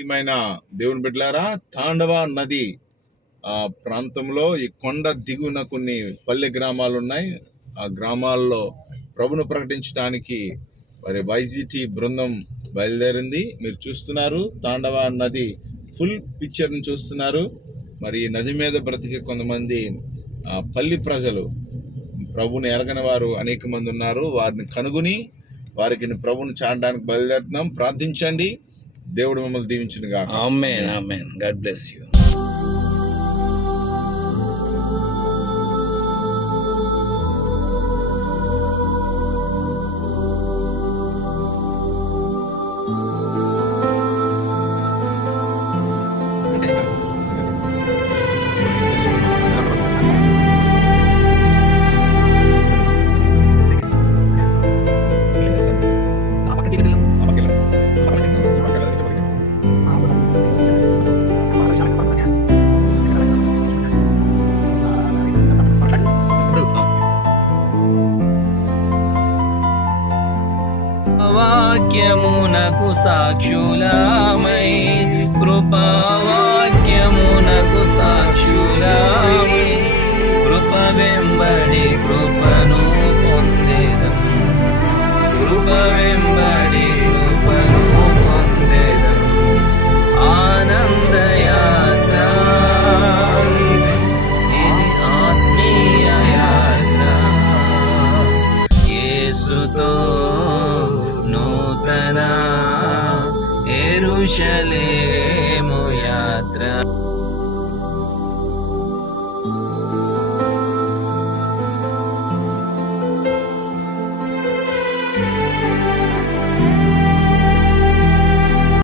ప్రియమైన దేవుని బిడ్డలారా, తాండవ నది ప్రాంతంలో ఈ కొండ దిగువన కొన్ని పల్లె గ్రామాలు ఉన్నాయి. ఆ గ్రామాల్లో ప్రభును ప్రకటించడానికి మరి వైజీటీ బృందం బయలుదేరింది. మీరు చూస్తున్నారు తాండవ నది ఫుల్ పిక్చర్ని చూస్తున్నారు. మరి ఈ నది మీద బ్రతికే కొంతమంది పల్లి ప్రజలు, ప్రభుని ఎరగని వారు అనేక మంది ఉన్నారు. వారిని కనుగొని వారికి ప్రభుని చాటడానికి బయలుదేరుతున్నాం. ప్రార్థించండి. దేవుడు మిమ్మల్ని దీవించునుగా. Amen amen. God bless you. వాక్యమునకు సాక్షులామై, కృపావాక్యమునకు సాక్షులామై, కృప వెంబడి కృపను పొందేదం, కృప వెంబడి కృపను పొందేదం. ఆనందయాత్ర ఇది ఆత్మీయ యాత్ర, యేసుతో నూతన యెరూషలేము యాత్ర.